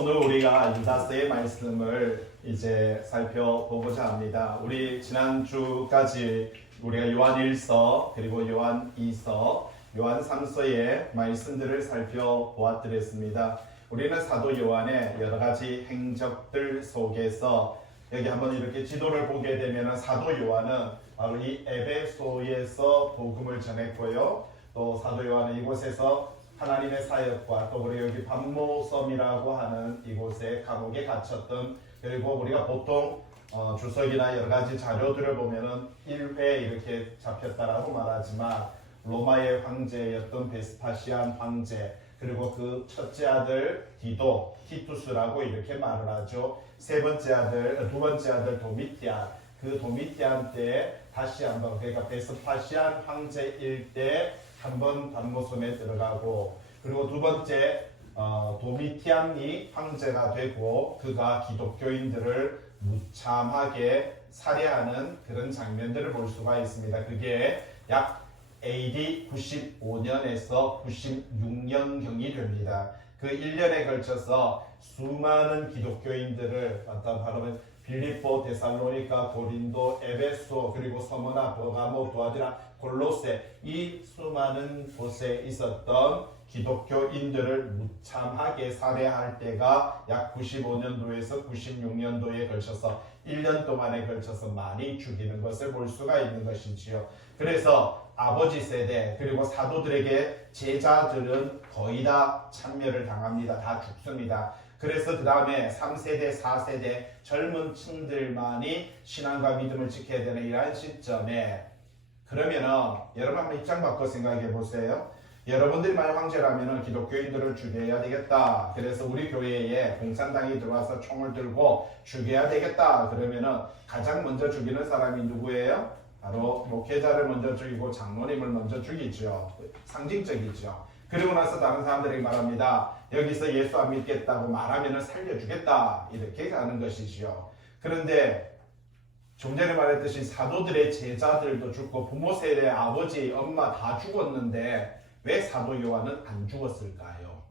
오늘 우리가 유다서의 말씀을 이제 살펴보고자 합니다. 우리 지난주까지 우리가 요한 1서 그리고 요한 2서, 요한 3서의 말씀들을 살펴보았더랬습니다. 우리는 사도 요한의 여러 가지 행적들 속에서 여기 한번 이렇게 지도를 보게 되면 사도 요한은 바로 이 에베소에서 복음을 전했고요. 또 사도 요한은 이곳에서 하나님의 사역과 또 우리 여기 반모섬이라고 하는 이곳에 감옥에 갇혔던, 그리고 우리가 보통 주석이나 여러 가지 자료들을 보면은 1회 이렇게 잡혔다라고 말하지만 로마의 황제였던 베스파시안 황제, 그리고 그 첫째 아들 디도, 티투스라고 이렇게 말을 하죠. 두 번째 아들 도미티안, 그 도미티안 때 다시 한번, 그러니까 베스파시안 황제일 때 한번 반모섬에 들어가고, 그리고 두 번째 도미티안이 황제가 되고 그가 기독교인들을 무참하게 살해하는 그런 장면들을 볼 수가 있습니다. 그게 약 AD 95년에서 96년경이 됩니다. 그 1년에 걸쳐서 수많은 기독교인들을 바로 빌립보, 데살로니가, 고린도, 에베소, 그리고 서머나, 버가모, 두아디라, 골로새, 이 수많은 곳에 있었던 기독교인들을 무참하게 살해할 때가 약 95년도에서 96년도에 걸쳐서 1년 동안에 걸쳐서 많이 죽이는 것을 볼 수가 있는 것이지요. 그래서 아버지 세대 그리고 사도들에게 제자들은 거의 다 참멸을 당합니다. 다 죽습니다. 그래서 그 다음에 3세대, 4세대 젊은 층들만이 신앙과 믿음을 지켜야 되는 이러한 시점에, 그러면은 여러분 한번 입장 바꿔 생각해 보세요. 여러분들이 만약 황제라면은 기독교인들을 죽여야 되겠다. 그래서 우리 교회에 공산당이 들어와서 총을 들고 죽여야 되겠다. 그러면은 가장 먼저 죽이는 사람이 누구예요? 바로 목회자를 먼저 죽이고 장로님을 먼저 죽이죠. 상징적이죠. 그리고 나서 다른 사람들에게 말합니다. 여기서 예수 안 믿겠다고 말하면 살려주겠다. 이렇게 가는 것이죠. 그런데 좀 전에 말했듯이 사도들의 제자들도 죽고 부모 세대 아버지, 엄마 다 죽었는데 왜 사도 요한은 안 죽었을까요?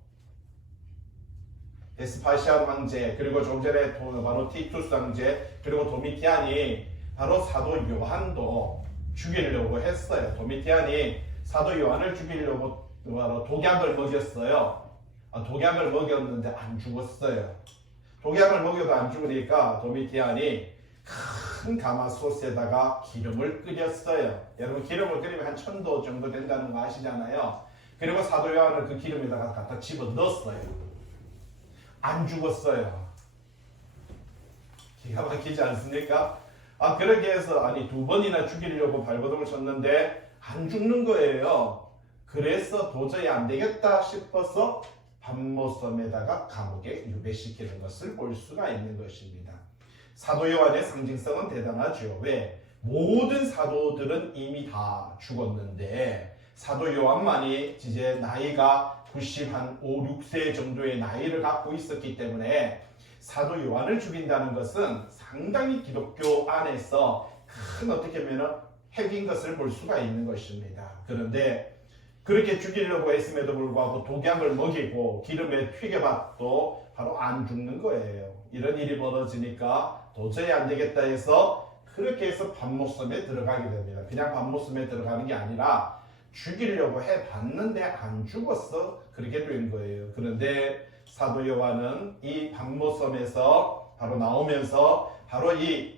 베스파시안 황제, 그리고 좀 전에 바로 티투스 황제, 그리고 도미티안이 바로 사도 요한도 죽이려고 했어요. 도미티안이 사도 요한을 죽이려고 바로 독약을 먹였어요. 독약을 먹였는데 안 죽었어요. 독약을 먹여도 안 죽으니까 도미티안이 큰 가마솥에다가 기름을 끓였어요. 여러분 기름을 끓이면 한 1000도 정도 된다는 거 아시잖아요. 그리고 사도 요한을 그 기름에다가 갖다 집어 넣었어요. 안 죽었어요. 기가 막히지 않습니까? 그렇게 해서 두 번이나 죽이려고 발버둥을 쳤는데 안 죽는 거예요. 그래서 도저히 안 되겠다 싶어서 반모섬에다가 감옥에 유배시키는 것을 볼 수가 있는 것입니다. 사도 요한의 상징성은 대단하죠. 왜? 모든 사도들은 이미 다 죽었는데 사도 요한만이 이제 나이가 95, 6세 정도의 나이를 갖고 있었기 때문에 사도 요한을 죽인다는 것은 상당히 기독교 안에서 큰 어떻게 보면 핵인 것을 볼 수가 있는 것입니다. 그런데 그렇게 죽이려고 했음에도 불구하고 독약을 먹이고 기름에 튀겨봐도 바로 안 죽는 거예요. 이런 일이 벌어지니까 도저히 안 되겠다 해서 그렇게 해서 반모섬에 들어가게 됩니다. 그냥 반모섬에 들어가는 게 아니라 죽이려고 해봤는데 안 죽었어. 그렇게 된 거예요. 그런데 사도 요한은 이 반모섬에서 바로 나오면서 바로 이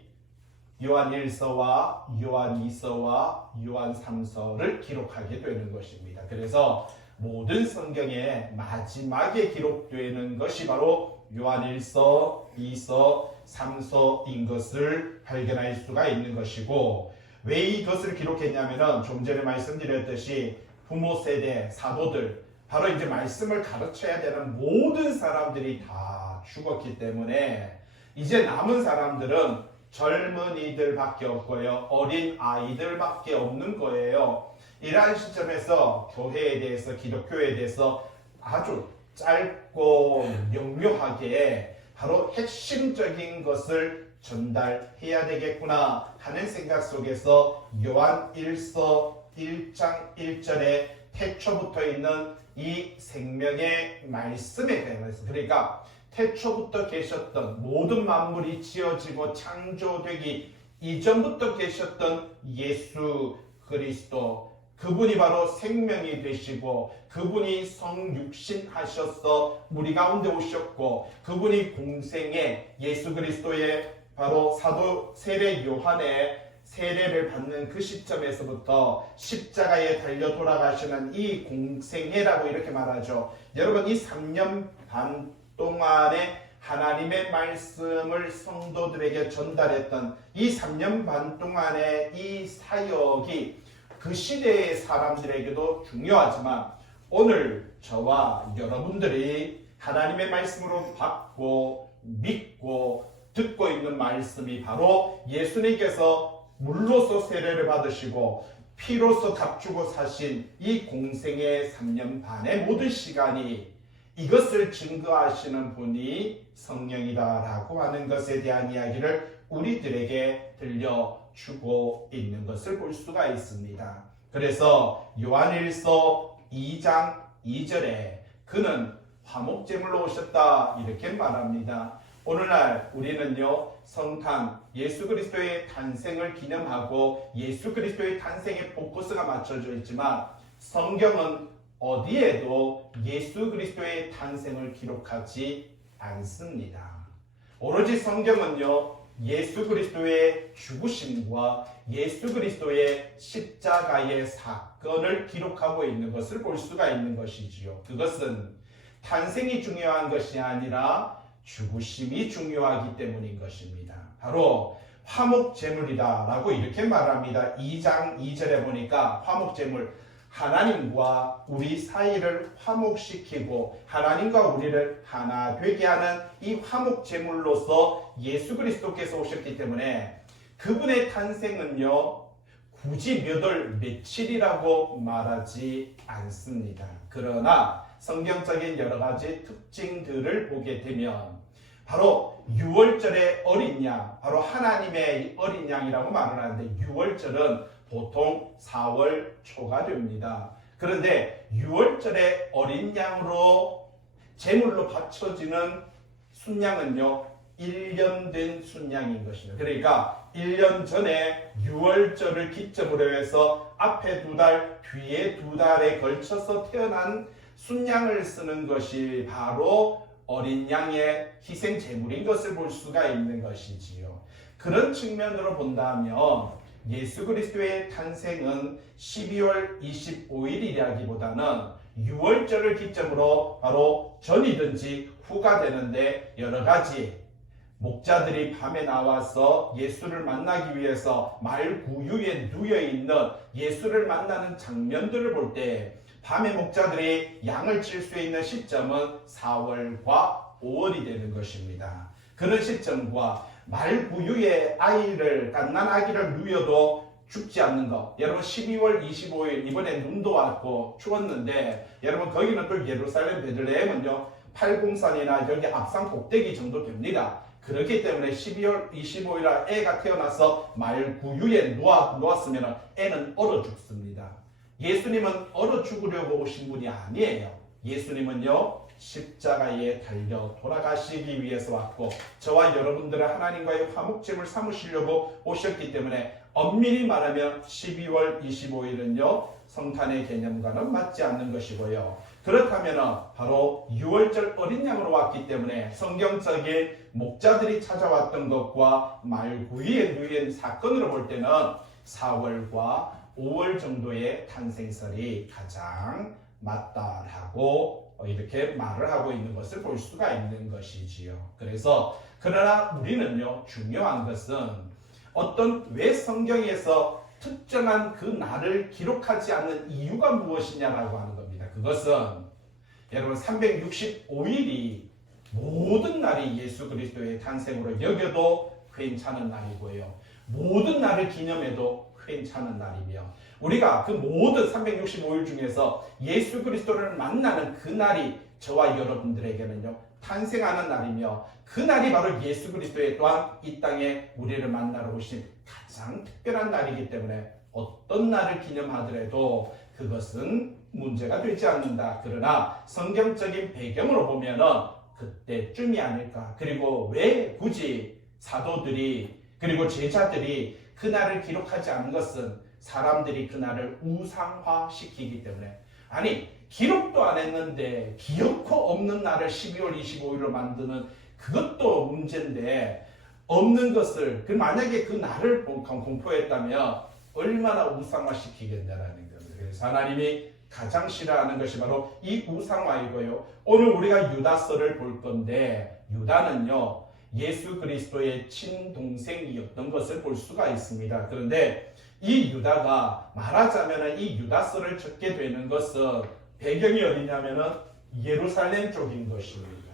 요한 1서와 요한 2서와 요한 3서를 기록하게 되는 것입니다. 그래서 모든 성경의 마지막에 기록되는 것이 바로 요한 1서, 2서, 3서인 것을 발견할 수가 있는 것이고, 왜 이것을 기록했냐면은 좀 전에 말씀드렸듯이 부모 세대 사도들, 바로 이제 말씀을 가르쳐야 되는 모든 사람들이 다 죽었기 때문에 이제 남은 사람들은 젊은이들밖에 없고요, 어린 아이들밖에 없는 거예요. 이러한 시점에서 교회에 대해서, 기독교에 대해서 아주 짧고 명료하게 바로 핵심적인 것을 전달해야 되겠구나 하는 생각 속에서 요한 1서 1장 1절에 태초부터 있는 이 생명의 말씀에 대해서, 그러니까 태초부터 계셨던 모든 만물이 지어지고 창조되기 이전부터 계셨던 예수 그리스도, 그분이 바로 생명이 되시고 그분이 성육신하셔서 우리 가운데 오셨고 그분이 공생에 예수 그리스도의 바로 사도 세례 요한의 세례를 받는 그 시점에서부터 십자가에 달려 돌아가시는 이 공생애라고 이렇게 말하죠. 여러분, 이 3년 반 동안에 하나님의 말씀을 성도들에게 전달했던 이 3년 반 동안의 이 사역이 그 시대의 사람들에게도 중요하지만 오늘 저와 여러분들이 하나님의 말씀으로 받고 믿고 듣고 있는 말씀이 바로 예수님께서 물로서 세례를 받으시고 피로서 값주고 사신 이 공생의 3년 반의 모든 시간이 이것을 증거하시는 분이 성령이다라고 하는 것에 대한 이야기를 우리들에게 들려주고 있는 것을 볼 수가 있습니다. 그래서 요한일서 2장 2절에 그는 화목제물로 오셨다 이렇게 말합니다. 오늘날 우리는요, 성탄, 예수 그리스도의 탄생을 기념하고 예수 그리스도의 탄생에 포커스가 맞춰져 있지만 성경은 어디에도 예수 그리스도의 탄생을 기록하지 않습니다. 오로지 성경은요, 예수 그리스도의 죽으심과 예수 그리스도의 십자가의 사건을 기록하고 있는 것을 볼 수가 있는 것이지요. 그것은 탄생이 중요한 것이 아니라 죽으심이 중요하기 때문인 것입니다. 바로 화목제물이다 라고 이렇게 말합니다. 2장 2절에 보니까 화목제물, 하나님과 우리 사이를 화목시키고 하나님과 우리를 하나 되게 하는 이 화목제물로서 예수 그리스도께서 오셨기 때문에 그분의 탄생은요, 굳이 몇 월 며칠이라고 말하지 않습니다. 그러나 성경적인 여러 가지 특징들을 보게 되면 바로 6월절의 어린 양, 바로 하나님의 어린 양이라고 말을 하는데 6월절은 보통 4월 초가 됩니다. 그런데 6월절의 어린 양으로 제물로 바쳐지는 순양은요, 1년 된 순양인 것입니다. 그러니까 1년 전에 6월절을 기점으로 해서 앞에 2달, 뒤에 2달에 걸쳐서 태어난 순양을 쓰는 것이 바로 어린 양의 희생 제물인 것을 볼 수가 있는 것이지요. 그런 측면으로 본다면 예수 그리스도의 탄생은 12월 25일이라기보다는 6월절을 기점으로 바로 전이든지 후가 되는데 여러 가지 목자들이 밤에 나와서 예수를 만나기 위해서 말 구유에 누워있는 예수를 만나는 장면들을 볼 때 밤에 목자들이 양을 칠 수 있는 시점은 4월과 5월이 되는 것입니다. 그런 시점과 말 구유에 아이를, 갓난 아기를 누워도 죽지 않는 것. 여러분 12월 25일 이번에 눈도 왔고 추웠는데 여러분 거기는 또 예루살렘 베들레헴은요 803이나 여기 앞산 꼭대기 정도 됩니다. 그렇기 때문에 12월 25일에 애가 태어나서 말 구유에 누웠으면 애는 얼어 죽습니다. 예수님은 얼어 죽으려고 오신 분이 아니에요. 예수님은요 십자가에 달려 돌아가시기 위해서 왔고 저와 여러분들의 하나님과의 화목제물 삼으시려고 오셨기 때문에 엄밀히 말하면 12월 25일은요 성탄의 개념과는 맞지 않는 것이고요. 그렇다면 바로 6월절 어린 양으로 왔기 때문에 성경적인 목자들이 찾아왔던 것과 말구이에 누인 사건으로 볼 때는 4월과 5월 정도의 탄생설이 가장 맞다라고 이렇게 말을 하고 있는 것을 볼 수가 있는 것이지요. 그래서 그러나 우리는요 중요한 것은 왜 성경에서 특정한 그 날을 기록하지 않는 이유가 무엇이냐라고 하는 겁니다. 그것은 여러분 365일이 모든 날이 예수 그리스도의 탄생으로 여겨도 괜찮은 날이고요. 모든 날을 기념해도 괜찮은 날이며 우리가 그 모든 365일 중에서 예수 그리스도를 만나는 그 날이 저와 여러분들에게는요 탄생하는 날이며 그 날이 바로 예수 그리스도의 또한 이 땅에 우리를 만나러 오신 가장 특별한 날이기 때문에 어떤 날을 기념하더라도 그것은 문제가 되지 않는다. 그러나 성경적인 배경으로 보면은 그때쯤이 아닐까. 그리고 왜 굳이 사도들이 그리고 제자들이 그날을 기록하지 않은 것은 사람들이 그날을 우상화시키기 때문에. 아니, 기록도 안 했는데 기억코 없는 날을 12월 25일로 만드는 그것도 문제인데, 없는 것을 만약에 그 날을 공포했다면 얼마나 우상화시키겠냐라는 겁니다. 그래서 하나님이 가장 싫어하는 것이 바로 이 우상화이고요. 오늘 우리가 유다서를 볼 건데, 유다는요 예수 그리스도의 친동생이었던 것을 볼 수가 있습니다. 그런데 이 유다가 말하자면 이 유다서를 적게 되는 것은 배경이 어디냐면은 예루살렘 쪽인 것입니다.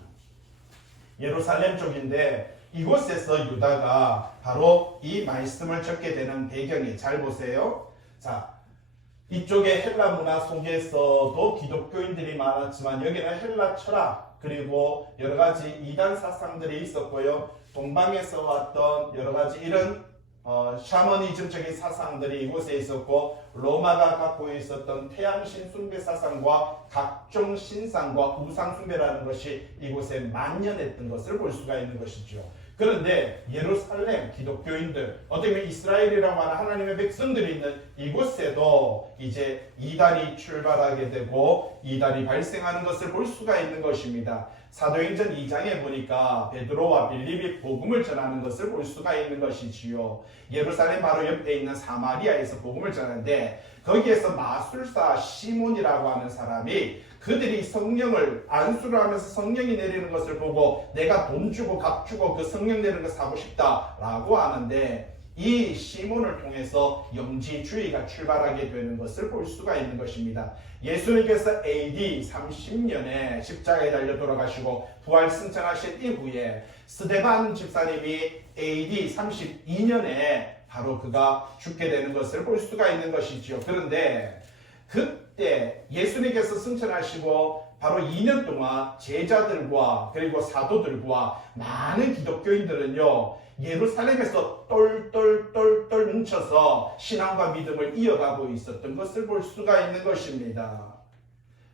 예루살렘 쪽인데, 이곳에서 유다가 바로 이 말씀을 적게 되는 배경이, 잘 보세요. 자, 이쪽에 헬라 문화 속에서도 기독교인들이 많았지만 여기는 헬라 철학 그리고 여러 가지 이단 사상들이 있었고요. 동방에서 왔던 여러 가지 이런 샤머니즘적인 사상들이 이곳에 있었고, 로마가 갖고 있었던 태양신 숭배 사상과 각종 신상과 우상 숭배라는 것이 이곳에 만연했던 것을 볼 수가 있는 것이죠. 그런데 예루살렘 기독교인들, 어떻게 보면 이스라엘이라고 하는 하나님의 백성들이 있는 이곳에도 이제 이단이 출발하게 되고 이단이 발생하는 것을 볼 수가 있는 것입니다. 사도행전 2장에 보니까 베드로와 빌립이 복음을 전하는 것을 볼 수가 있는 것이지요. 예루살렘 바로 옆에 있는 사마리아에서 복음을 전하는데, 거기에서 마술사 시몬이라고 하는 사람이 그들이 성령을 안수를 하면서 성령이 내리는 것을 보고 내가 돈 주고 값 주고 그 성령 내리는 거 사고 싶다라고 하는데, 이 시몬을 통해서 영지주의가 출발하게 되는 것을 볼 수가 있는 것입니다. 예수님께서 AD 30년에 십자가에 달려 돌아가시고 부활 승천하신 이후에 스데반 집사님이 AD 32년에 바로 그가 죽게 되는 것을 볼 수가 있는 것이지요. 그런데 그때 예수님께서 승천하시고 바로 2년 동안 제자들과 그리고 사도들과 많은 기독교인들은요 예루살렘에서 똘똘똘똘 뭉쳐서 신앙과 믿음을 이어가고 있었던 것을 볼 수가 있는 것입니다.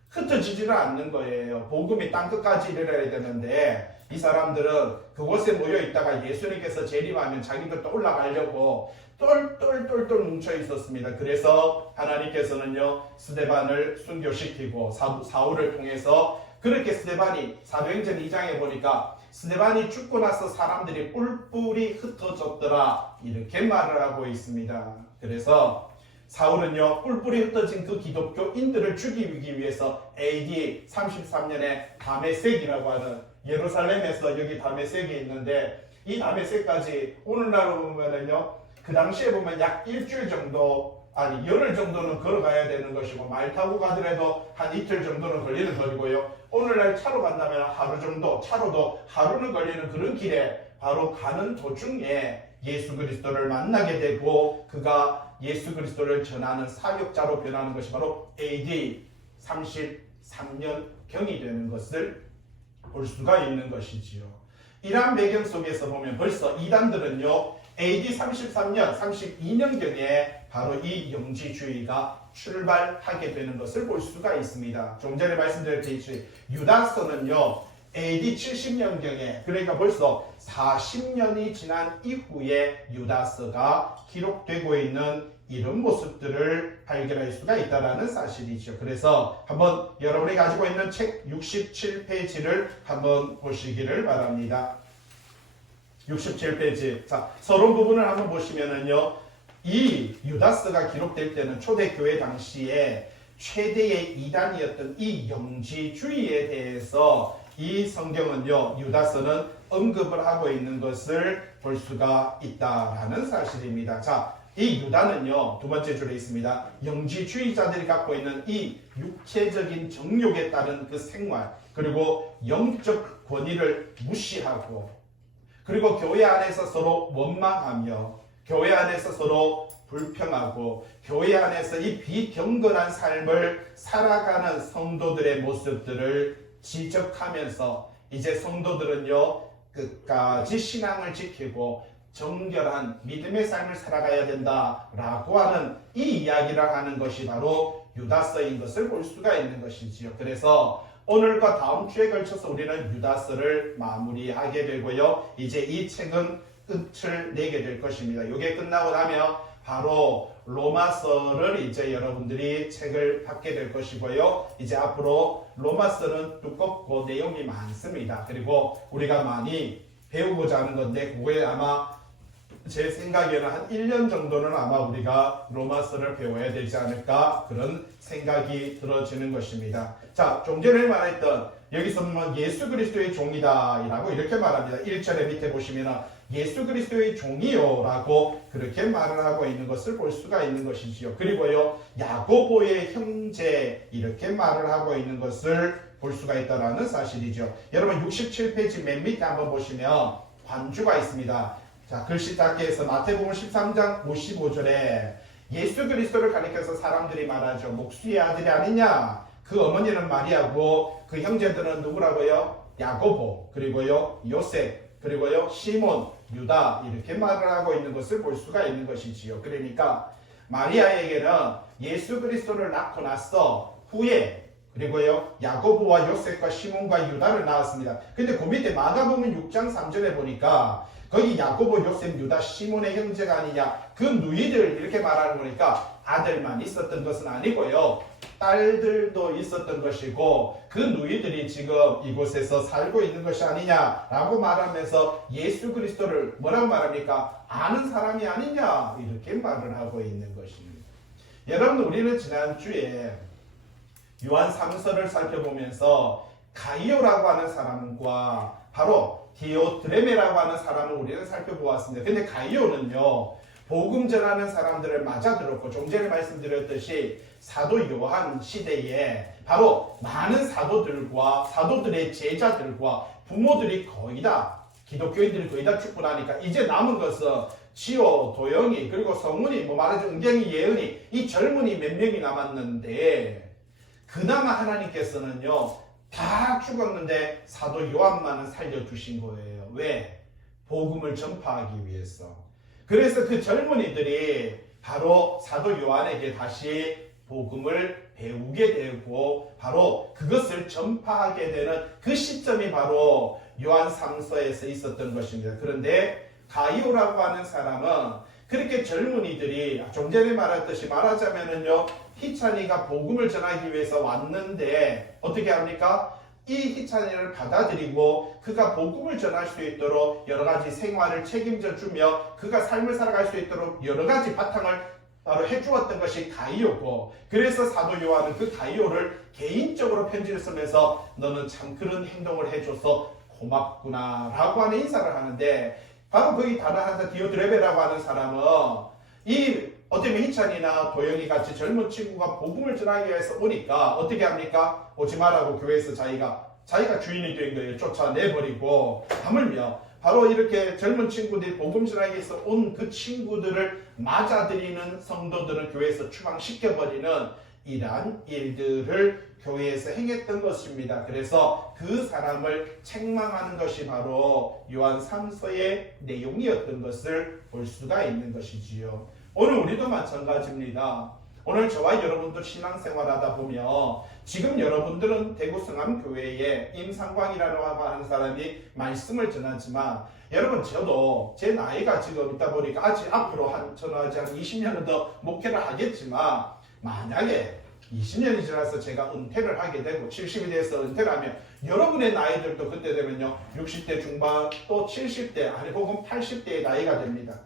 흩어지지는 않는 거예요. 복음이 땅끝까지 이르러야 되는데 이 사람들은 그곳에 모여 있다가 예수님께서 재림하면 자기들도 올라가려고 똘똘똘똘 뭉쳐 있었습니다. 그래서 하나님께서는요 스데반을 순교시키고 사울을 통해서, 그렇게 스데반이 사도행전 2장에 보니까 스데반이 죽고 나서 사람들이 뿔뿔이 흩어졌더라 이렇게 말을 하고 있습니다. 그래서 사울은요 뿔뿔이 흩어진 그 기독교인들을 죽이기 위해서 AD 33년에 다메섹이라고 하는, 예루살렘에서 여기 다메섹이 있는데 이 다메섹까지 오늘날로 보면은요 그 당시에 보면 약 일주일 정도, 아니 열흘 정도는 걸어가야 되는 것이고, 말 타고 가더라도 한 이틀 정도는 걸리는 거리고요. 오늘날 차로 간다면 하루 정도, 차로도 하루는 걸리는 그런 길에 바로 가는 도중에 예수 그리스도를 만나게 되고 그가 예수 그리스도를 전하는 사역자로 변하는 것이 바로 AD 33년경이 되는 것을 볼 수가 있는 것이지요. 이러한 배경 속에서 보면 벌써 이단들은요 AD 33년, 32년경에 바로 이 영지주의가 출발하게 되는 것을 볼 수가 있습니다. 좀 전에 말씀드렸듯이 유다서는요 AD 70년경에, 그러니까 벌써 40년이 지난 이후에 유다서가 기록되고 있는 이런 모습들을 발견할 수가 있다는 사실이죠. 그래서 한번 여러분이 가지고 있는 책 67페이지를 한번 보시기를 바랍니다. 67페이지. 자, 서론 부분을 한번 보시면은요, 이 유다서가 기록될 때는 초대교회 당시에 최대의 이단이었던 이 영지주의에 대해서 이 성경은요, 유다서는 언급을 하고 있는 것을 볼 수가 있다라는 사실입니다. 자, 이 유다는요, 두 번째 줄에 있습니다. 영지주의자들이 갖고 있는 이 육체적인 정욕에 따른 그 생활, 그리고 영적 권위를 무시하고, 그리고 교회 안에서 서로 원망하며, 교회 안에서 서로 불평하고, 교회 안에서 이 비경건한 삶을 살아가는 성도들의 모습들을 지적하면서, 이제 성도들은요 끝까지 신앙을 지키고 정결한 믿음의 삶을 살아가야 된다라고 하는 이 이야기를 하는 것이 바로 유다서인 것을 볼 수가 있는 것이지요. 그래서 오늘과 다음 주에 걸쳐서 우리는 유다서를 마무리하게 되고요. 이제 이 책은 끝을 내게 될 것입니다. 이게 끝나고 나면 바로 로마서를 이제 여러분들이 책을 받게 될 것이고요. 이제 앞으로 로마서는 두껍고 내용이 많습니다. 그리고 우리가 많이 배우고자 하는 건데 그거에 아마 제 생각에는 한 1년 정도는 아마 우리가 로마서를 배워야 되지 않을까 그런 생각이 들어지는 것입니다. 자, 좀 전에 말했던 여기서 보면 예수 그리스도의 종이다 라고 이렇게 말합니다. 1절에 밑에 보시면 예수 그리스도의 종이요 라고 그렇게 말을 하고 있는 것을 볼 수가 있는 것이지요. 그리고요 야고보의 형제 이렇게 말을 하고 있는 것을 볼 수가 있다는 사실이죠. 여러분 67페이지 맨 밑에 한번 보시면 관주가 있습니다. 자, 글씨 작게 해서 마태복음 13장 55절에 예수 그리스도를 가리켜서 사람들이 말하죠. 목수의 아들이 아니냐? 그 어머니는 마리아고 그 형제들은 누구라고요? 야고보, 그리고요 요셉, 그리고요 시몬, 유다 이렇게 말을 하고 있는 것을 볼 수가 있는 것이지요. 그러니까 마리아에게는 예수 그리스도를 낳고 나서 후에 그리고요 야고보와 요셉과 시몬과 유다를 낳았습니다. 근데 그 밑에 마가복음 6장 3절에 보니까 거기 야고보, 요셉, 유다, 시몬의 형제가 아니냐 그 누이들 이렇게 말하는 거니까 아들만 있었던 것은 아니고요 딸들도 있었던 것이고 그 누이들이 지금 이곳에서 살고 있는 것이 아니냐라고 말하면서 예수 그리스도를 뭐라고 말합니까? 아는 사람이 아니냐 이렇게 말을 하고 있는 것입니다. 여러분 우리는 지난주에 요한 3서를 살펴보면서 가이오라고 하는 사람과 바로 디오드레메라고 하는 사람을 우리는 살펴보았습니다. 근데 가이오는요 복음 전하는 사람들을 맞아들었고 좀 전에 말씀드렸듯이 사도 요한 시대에 바로 많은 사도들과 사도들의 제자들과 부모들이 거의 다 기독교인들이 거의 다 죽고 나니까 이제 남은 것은 지호, 도영이 그리고 성훈이 뭐 말하자면 은경이, 예은이 이 젊은이 몇 명이 남았는데 그나마 하나님께서는요 다 죽었는데 사도 요한만은 살려주신 거예요. 왜? 복음을 전파하기 위해서. 그래서 그 젊은이들이 바로 사도 요한에게 다시 복음을 배우게 되고 바로 그것을 전파하게 되는 그 시점이 바로 요한 3서에서 있었던 것입니다. 그런데 가이오라고 하는 사람은 그렇게 젊은이들이 좀 전에 말했듯이 말하자면은요 희찬이가 복음을 전하기 위해서 왔는데 어떻게 합니까? 이 희찬이를 받아들이고 그가 복음을 전할 수 있도록 여러 가지 생활을 책임져 주며 그가 삶을 살아갈 수 있도록 여러 가지 바탕을 바로 해주었던 것이 가이오고 그래서 사도 요한은 그 가이오를 개인적으로 편지를 쓰면서 너는 참 그런 행동을 해줘서 고맙구나 라고 하는 인사를 하는데 바로 거기 다른 한 사람 디오드레베라고 하는 사람은 이 어떻게 희찬이나 도영이 같이 젊은 친구가 복음을 전하기 위해서 오니까 어떻게 합니까? 오지 말라고 교회에서 자기가 주인이 된 거예요. 쫓아내버리고 하물며 바로 이렇게 젊은 친구들이 복음 전하기 위해서 온 그 친구들을 맞아들이는 성도들은 교회에서 추방시켜버리는 이러한 일들을 교회에서 행했던 것입니다. 그래서 그 사람을 책망하는 것이 바로 요한 3서의 내용이었던 것을 볼 수가 있는 것이지요. 오늘 우리도 마찬가지입니다. 오늘 저와 여러분도 신앙생활하다 보면 지금 여러분들은 대구 성암교회에 임상광이라고 하는 사람이 말씀을 전하지만 여러분 저도 제 나이가 지금 있다 보니까 아직 앞으로 저는 아직 한 20년은 더 목회를 하겠지만 만약에 20년이 지나서 제가 은퇴를 하게 되고 70이 돼서 은퇴를 하면 여러분의 나이들도 그때 되면요 60대 중반 또 70대 아니 혹은 80대의 나이가 됩니다.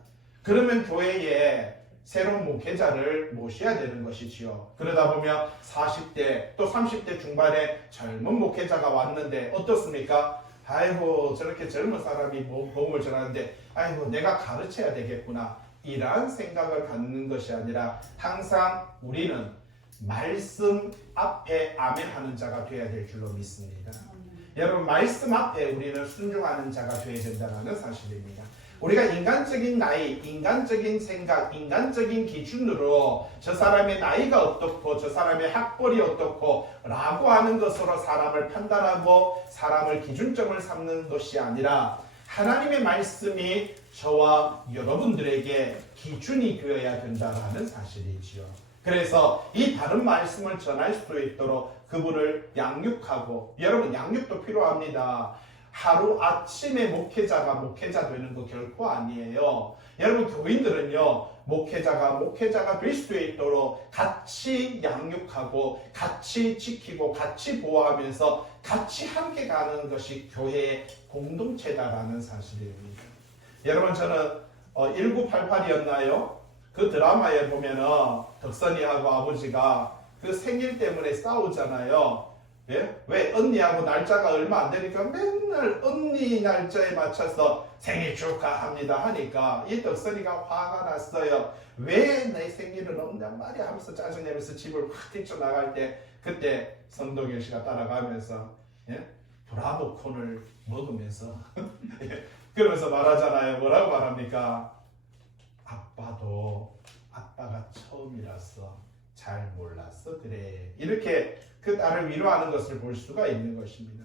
그러면 교회에 새로운 목회자를 모셔야 되는 것이지요. 그러다 보면 40대 또 30대 중반에 젊은 목회자가 왔는데 어떻습니까? 아이고 저렇게 젊은 사람이 복음을 전하는데 아이고 내가 가르쳐야 되겠구나 이러한 생각을 갖는 것이 아니라 항상 우리는 말씀 앞에 아멘하는 자가 되어야 될 줄로 믿습니다. 여러분 말씀 앞에 우리는 순종하는 자가 되어야 된다는 사실입니다. 우리가 인간적인 나이, 인간적인 생각, 인간적인 기준으로 저 사람의 나이가 어떻고 저 사람의 학벌이 어떻고 라고 하는 것으로 사람을 판단하고 사람을 기준점을 삼는 것이 아니라 하나님의 말씀이 저와 여러분들에게 기준이 되어야 된다는 사실이지요. 그래서 이 바른 말씀을 전할 수 있도록 그분을 양육하고, 여러분 양육도 필요합니다. 하루 아침에 목회자 되는 거 결코 아니에요. 여러분 교인들은요, 목회자가 될 수 있도록 같이 양육하고 같이 지키고 같이 보호하면서 같이 함께 가는 것이 교회의 공동체다라는 사실입니다. 여러분 저는 1988이었나요? 그 드라마에 보면은 덕선이하고 아버지가 그 생일 때문에 싸우잖아요. 예? 왜 언니하고 날짜가 얼마 안 되니까 맨날 언니 날짜에 맞춰서 생일 축하합니다 하니까 이 덕선이가 화가 났어요. 왜 내 생일은 없냔 말이야 하면서 짜증내면서 집을 확 뛰쳐나갈 때, 그때 성동일 씨가 따라가면서 브라보콘을 먹으면서 그러면서 말하잖아요. 뭐라고 말합니까? 아빠가 처음이라서 잘 몰랐어 그래. 이렇게 그 딸을 위로하는 것을 볼 수가 있는 것입니다.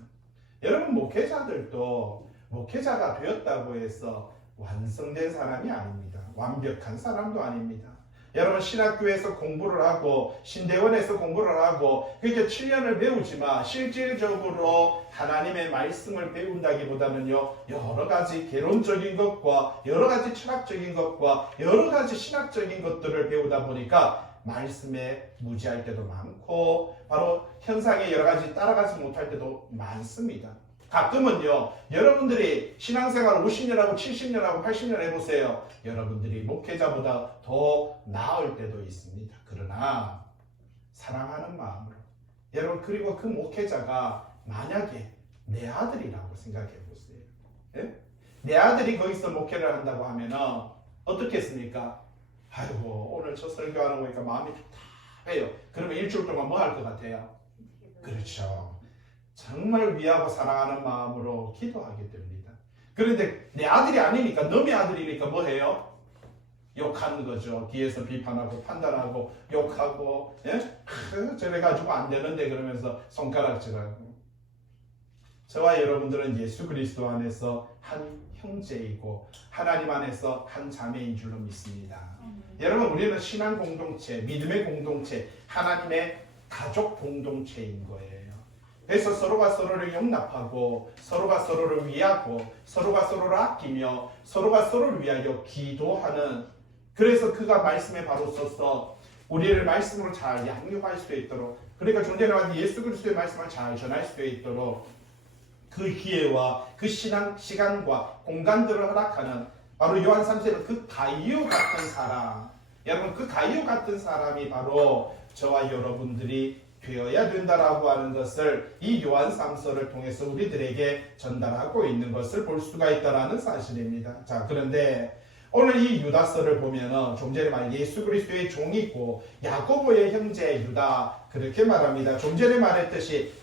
여러분 목회자들도 목회자가 되었다고 해서 완성된 사람이 아닙니다. 완벽한 사람도 아닙니다. 여러분 신학교에서 공부를 하고 신대원에서 공부를 하고 그렇게 7년을 배우지만 실질적으로 하나님의 말씀을 배운다기보다는요, 여러 가지 개론적인 것과 여러 가지 철학적인 것과 여러 가지 신학적인 것들을 배우다 보니까 말씀에 무지할 때도 많고 바로 현상에 여러 가지 따라가지 못할 때도 많습니다. 가끔은요, 여러분들이 신앙생활 50년하고 70년하고 80년 해보세요. 여러분들이 목회자보다 더 나을 때도 있습니다. 그러나 사랑하는 마음으로, 여러분 그리고 그 목회자가 만약에 내 아들이라고 생각해 보세요. 예? 내 아들이 거기서 목회를 한다고 하면은 어떻겠습니까? 아이고 오늘 저 설교하는 거 보니까 마음이 답답해요. 그러면 일주일 동안 뭐 할 것 같아요? 그렇죠. 정말 위하고 사랑하는 마음으로 기도하게 됩니다. 그런데 내 아들이 아니니까, 너의 아들이니까 뭐 해요? 욕하는 거죠. 뒤에서 비판하고 판단하고 욕하고, 저래 가지고 안 되는데 그러면서 손가락질하고. 저와 여러분들은 예수 그리스도 안에서 한 형제이고 하나님 안에서 한 자매인 줄로 믿습니다. 여러분 우리는 신앙 공동체, 믿음의 공동체, 하나님의 가족 공동체인 거예요. 그래서 서로가 서로를 용납하고 서로가 서로를 위하고 서로가 서로를 아끼며 서로가 서로를 위하여 기도하는, 그래서 그가 말씀에 바로 서서 우리를 말씀으로 잘 양육할 수 있도록, 그러니까 좀 전에 말한 예수 그리스도의 말씀을 잘 전할 수 있도록 그 기회와 그 시간과 공간들을 허락하는 바로 요한 3세는 그 가이오 같은 사람, 여러분 그 가이오 같은 사람이 바로 저와 여러분들이 되어야 된다라고 하는 것을 이 요한 3서를 통해서 우리들에게 전달하고 있는 것을 볼 수가 있다라는 사실입니다. 자, 그런데 오늘 이 유다서를 보면은 좀 전에 말 예수 그리스도의 종이고 야고보의 형제 유다, 그렇게 말합니다. 좀 전에 말했듯이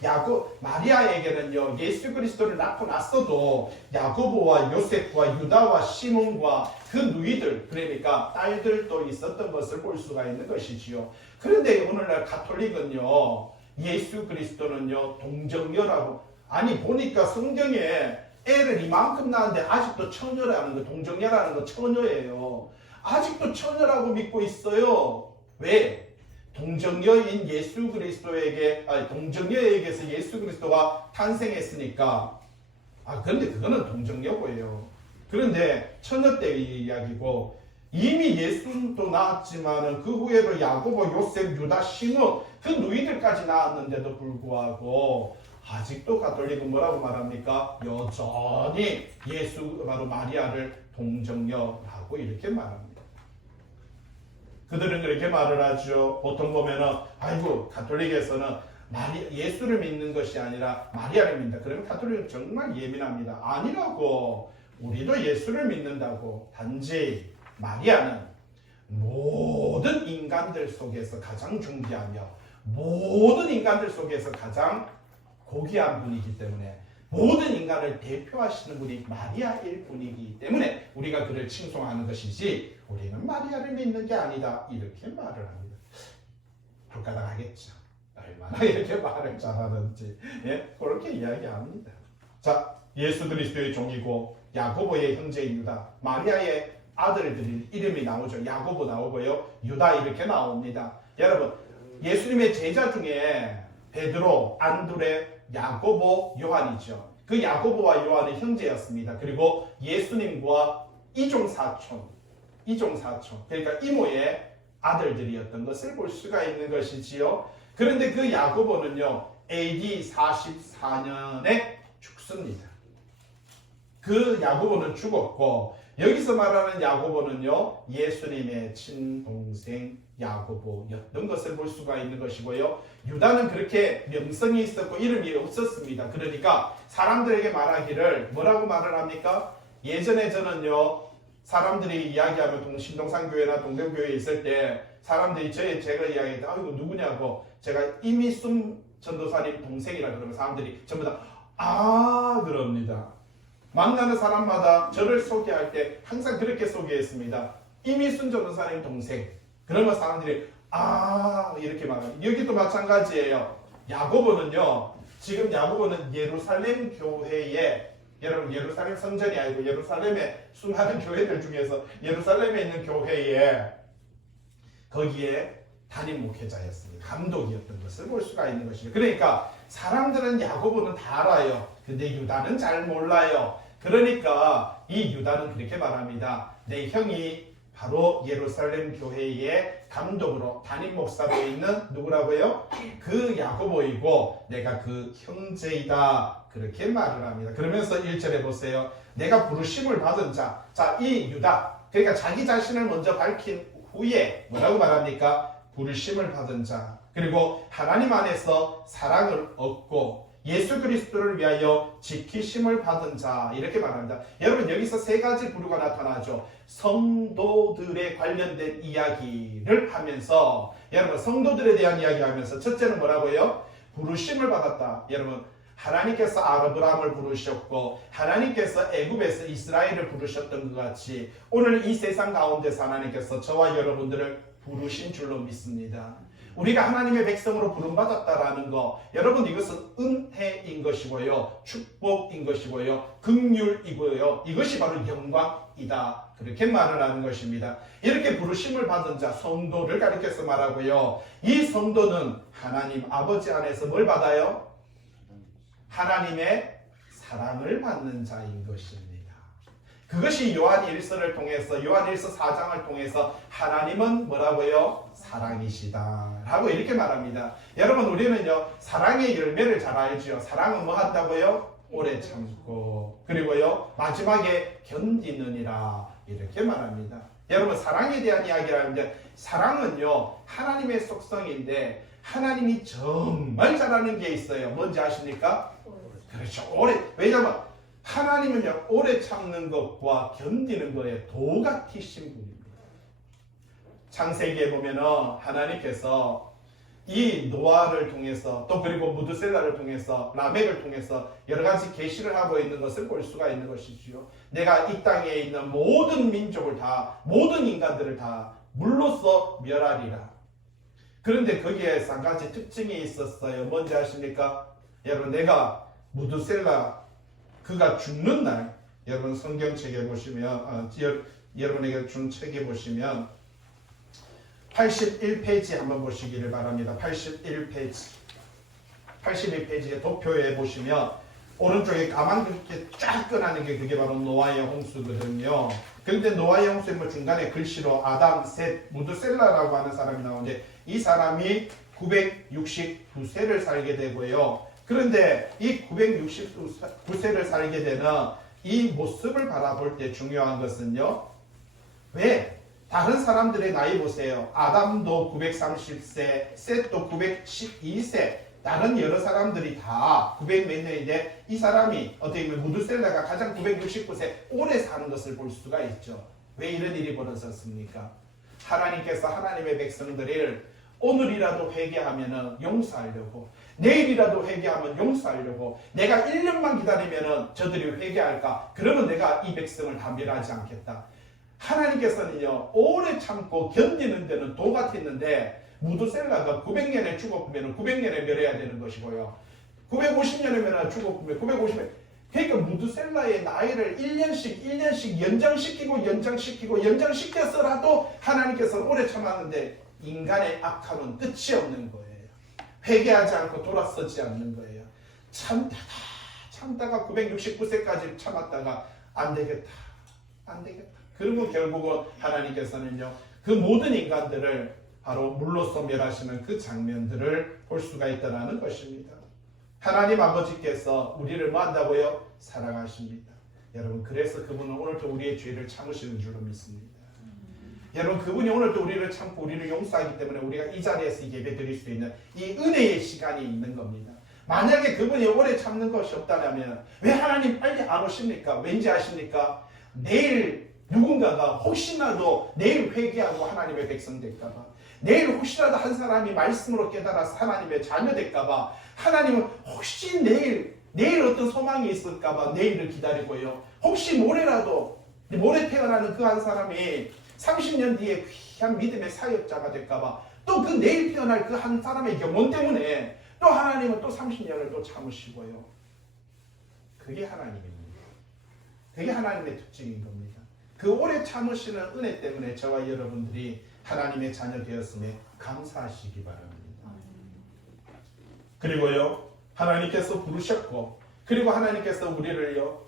마리아에게는요, 예수 그리스도를 낳고 났어도 야고보와 요셉과 유다와 시몬과 그 누이들, 그러니까 딸들도 있었던 것을 볼 수가 있는 것이지요. 그런데 오늘날 가톨릭은요, 예수 그리스도는요 동정녀라고, 아니 보니까 성경에 애를 이만큼 낳았는데 아직도 처녀라는 거, 동정녀라는 거 처녀예요. 아직도 처녀라고 믿고 있어요. 왜? 동정녀인 예수 그리스도에게, 동정녀에게서 예수 그리스도가 탄생했으니까. 그런데 그거는 동정녀고요. 그런데 처녀 때의 이야기고, 이미 예수도 낳았지만은 그 후에도 야고보, 요셉, 유다, 시몬 그 누이들까지 낳았는데도 불구하고 아직도 가톨릭은 뭐라고 말합니까? 여전히 예수 바로 마리아를 동정녀라고 이렇게 말합니다. 그들은 그렇게 말을 하죠. 보통 보면은 아이고 가톨릭에서는 예수를 믿는 것이 아니라 마리아를 믿는다. 그러면 가톨릭은 정말 예민합니다. 아니라고. 우리도 예수를 믿는다고. 단지 마리아는 모든 인간들 속에서 가장 존귀하며 모든 인간들 속에서 가장 고귀한 분이기 때문에, 모든 인간을 대표하시는 분이 마리아일 뿐이기 때문에 우리가 그를 칭송하는 것이지 우리는 마리아를 믿는 게 아니다, 이렇게 말을 합니다. 불가능하겠죠. 얼마나 이렇게 말을 잘하는지. 그렇게 이야기합니다. 자, 예수 그리스도의 종이고 야고보의 형제인 유다, 마리아의 아들들이 이름이 나오죠. 야고보 나오고요, 유다 이렇게 나옵니다. 여러분, 예수님의 제자 중에 베드로, 안드레, 야고보, 요한이죠. 그 야고보와 요한은 형제였습니다. 그리고 예수님과 이종사촌, 그러니까 이모의 아들들이었던 것을 볼 수가 있는 것이지요. 그런데 그 야고보는요, AD 44년에 죽습니다. 그 야고보는 죽었고, 여기서 말하는 야고보는요, 예수님의 친동생 야고보였던 것을 볼 수가 있는 것이고요. 유다는 그렇게 명성이 있었고 이름이 없었습니다. 그러니까 사람들에게 말하기를 뭐라고 말을 합니까? 예전에 저는요, 사람들이 이야기하면 신동산교회나 동대교회에 있을 때 사람들이 제가 이야기할 때 이거 누구냐고, 제가 이미순 전도사님 동생이라 그러면 사람들이 전부 다 그럽니다. 만나는 사람마다 저를 소개할 때 항상 그렇게 소개했습니다. 이미순 전도사님 동생. 그러면 사람들이 이렇게 말합니다. 여기도 마찬가지예요. 야고보는요, 지금 야고보는 예루살렘 교회에, 여러분 예루살렘 성전이 아니고 예루살렘의 수많은 교회들 중에서 예루살렘에 있는 교회에 거기에 담임 목회자였습니다. 감독이었던 것을 볼 수가 있는 것이죠. 그러니까 사람들은 야고보는 다 알아요. 근데 유다는 잘 몰라요. 그러니까 이 유다는 그렇게 말합니다. 내 형이 바로 예루살렘 교회의 감독으로 담임 목사로 있는 누구라고요? 그 야고보이고 내가 그 형제이다. 그렇게 말을 합니다. 그러면서 1절에 보세요. 내가 부르심을 받은 자. 자, 이 유다. 그러니까 자기 자신을 먼저 밝힌 후에 뭐라고 말합니까? 부르심을 받은 자. 그리고 하나님 안에서 사랑을 얻고 예수 그리스도를 위하여 지키심을 받은 자. 이렇게 말합니다. 여러분 여기서 세 가지 부류가 나타나죠. 성도들에 관련된 이야기를 하면서, 여러분 성도들에 대한 이야기하면서 첫째는 뭐라고요? 부르심을 받았다. 여러분 하나님께서 아브라함을 부르셨고 하나님께서 애굽에서 이스라엘을 부르셨던 것 같이 오늘 이 세상 가운데서 하나님께서 저와 여러분들을 부르신 줄로 믿습니다. 우리가 하나님의 백성으로 부름받았다라는 거, 여러분 이것은 은혜인 것이고요, 축복인 것이고요, 긍휼이고요, 이것이 바로 영광이다. 그렇게 말을 하는 것입니다. 이렇게 부르심을 받은 자, 성도를 가리켜서 말하고요. 이 성도는 하나님 아버지 안에서 뭘 받아요? 하나님의 사랑을 받는 자인 것입니다. 그것이 요한 1서를 통해서, 요한 1서 4장을 통해서 하나님은 뭐라고요? 사랑이시다 라고 이렇게 말합니다. 여러분 우리는요 사랑의 열매를 잘 알죠. 사랑은 뭐 한다고요? 오래 참고, 그리고요 마지막에 견디느니라 이렇게 말합니다. 여러분 사랑에 대한 이야기를 하는데, 사랑은요 하나님의 속성인데 하나님이 정말 잘하는 게 있어요. 뭔지 아십니까? 그렇죠. 왜냐하면 하나님은요 오래 참는 것과 견디는 거에 도 같으신 분입니다. 창세기에 보면은 하나님께서 이 노아를 통해서, 또 그리고 무드셀라를 통해서, 라멕을 통해서 여러 가지 계시를 하고 있는 것을 볼 수가 있는 것이지요. 내가 이 땅에 있는 모든 민족을 다, 모든 인간들을 다 물로써 멸하리라. 그런데 거기에 한 가지 특징이 있었어요. 뭔지 아십니까? 여러분 내가 무드셀라 그가 죽는 날, 여러분 성경책에 보시면 여러분에게 준 책에 보시면 81페이지 한번 보시기를 바랍니다. 81페이지의 도표에 보시면 오른쪽에 까만게 쫙 끈하는 게 그게 바로 노아의 홍수거든요. 그런데 노아의 홍수의 뭐 중간에 글씨로 아담, 셋, 무드셀라라고 하는 사람이 나오는데 이 사람이 969세를 살게 되고요. 그런데 이 969세를 살게 되는 이 모습을 바라볼 때 중요한 것은요. 왜? 다른 사람들의 나이 보세요. 아담도 930세, 셋도 912세, 다른 여러 사람들이 다 900 몇 년인데 이 사람이 어떻게 보면 무드셀라가 가장 969세 오래 사는 것을 볼 수가 있죠. 왜 이런 일이 벌어졌습니까? 하나님께서 하나님의 백성들을 오늘이라도 회개하면 용서하려고, 내일이라도 회개하면 용서하려고, 내가 1년만 기다리면 저들이 회개할까? 그러면 내가 이 백성을 다 멸하지 않겠다. 하나님께서는요 오래 참고 견디는 데는 도 같았는데, 무드셀라가 900년에 죽었으면 900년에 멸해야 되는 것이고요, 950년이면 죽었으면 950년, 그러니까 무드셀라의 나이를 1년씩 연장시키고 연장시켜서라도 하나님께서는 오래 참았는데 인간의 악함은 끝이 없는 거예요. 회개하지 않고 돌아서지 않는 거예요. 참다가 969세까지 참았다가 안 되겠다. 그리고 결국은 하나님께서는요, 그 모든 인간들을 바로 물로 소멸하시는 그 장면들을 볼 수가 있다는 것입니다. 하나님 아버지께서 우리를 뭐 한다고요? 사랑하십니다. 여러분, 그래서 그분은 오늘도 우리의 죄를 참으시는 줄로 믿습니다. 여러분, 그분이 오늘도 우리를 참고 우리를 용서하기 때문에 우리가 이 자리에서 예배 드릴 수 있는 이 은혜의 시간이 있는 겁니다. 만약에 그분이 오래 참는 것이 없다면 왜 하나님 빨리 안 오십니까? 왠지 아십니까? 내일 누군가가 혹시나도 내일 회개하고 하나님의 백성 될까봐, 내일 혹시라도 한 사람이 말씀으로 깨달아서 하나님의 자녀 될까봐, 하나님은 혹시 내일 어떤 소망이 있을까봐 내일을 기다리고요, 혹시 모레 태어나는 그 한 사람이 30년 뒤에 귀한 믿음의 사역자가 될까봐 또 그 내일 태어날 그 한 사람의 영혼 때문에 또 하나님은 또 30년을 또 참으시고요. 그게 하나님입니다. 그게 하나님의 특징인 겁니다. 그 오래 참으시는 은혜 때문에 저와 여러분들이 하나님의 자녀 되었음에 감사하시기 바랍니다. 그리고요, 하나님께서 부르셨고, 그리고 하나님께서 우리를요